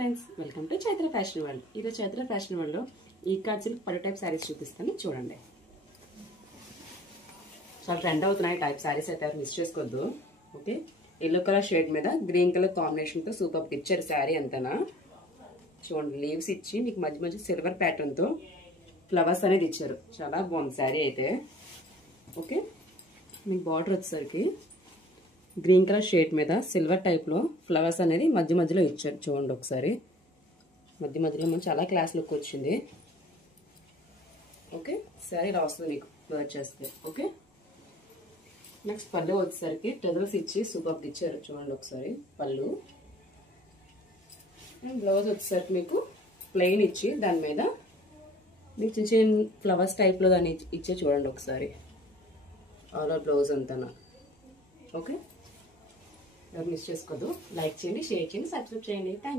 Friends, welcome to Chaitra fashion world. ఈరోజు Chaitra fashion world లో ఈ కార్డ్ సిల్క్ పట్టు టైప్ శారీస్ చూపిస్తాను, చూడండి. చాలా ట్రెండ్ అవుతున్నాయి టైప్ శారీస్, అయితే మిస్ చేసుకోవద్దు. ఓకే, ఎల్లో కలర్ షేడ్ మీద గ్రీన్ కలర్ కాంబినేషన్ తో సూపర్ పిక్చర్ శారీ అంతనా. చూడండి, లీవ్స్ ఇచ్చి మీకు మధ్య మధ్య సిల్వర్ ప్యాటర్న్ తో ఫ్లవర్స్ అనేది ఇచ్చారు. చాలా బాగుంది శారీ అయితే. ఓకే, మీకు బార్డర్ వచ్చేసరికి గ్రీన్ కలర్ షేడ్ మీద సిల్వర్ టైప్ లో ఫ్లవర్స్ అనేది మధ్య మధ్యలో ఇచ్చారు. చూడండి ఒకసారి, మధ్య మధ్యలో మనం చాలా క్లాస్ లుక్ వచ్చింది. ఓకే, శారీ ఇలా వస్తుంది మీకు వర్క్ చేస్తే. ఓకే, నెక్స్ట్ పళ్ళు వచ్చేసరికి టెజల్స్ ఇచ్చి సూపర్ ఇచ్చారు. చూడండి ఒకసారి పళ్ళు. అండ్ బ్లౌజ్ వచ్చేసరికి మీకు ప్లెయిన్ ఇచ్చి దాని మీద మీకు చిన్న చిన్న ఫ్లవర్స్ టైప్లో దాన్ని ఇచ్చే. చూడండి ఒకసారి ఆల్ ఓవర్ బ్లౌజ్ అంతా. ఓకే, మిస్ చేసుకోవద్దు. లైక్ చేయండి, షేర్ చేయండి, సబ్స్క్రైబ్ చేయండి. Thank you.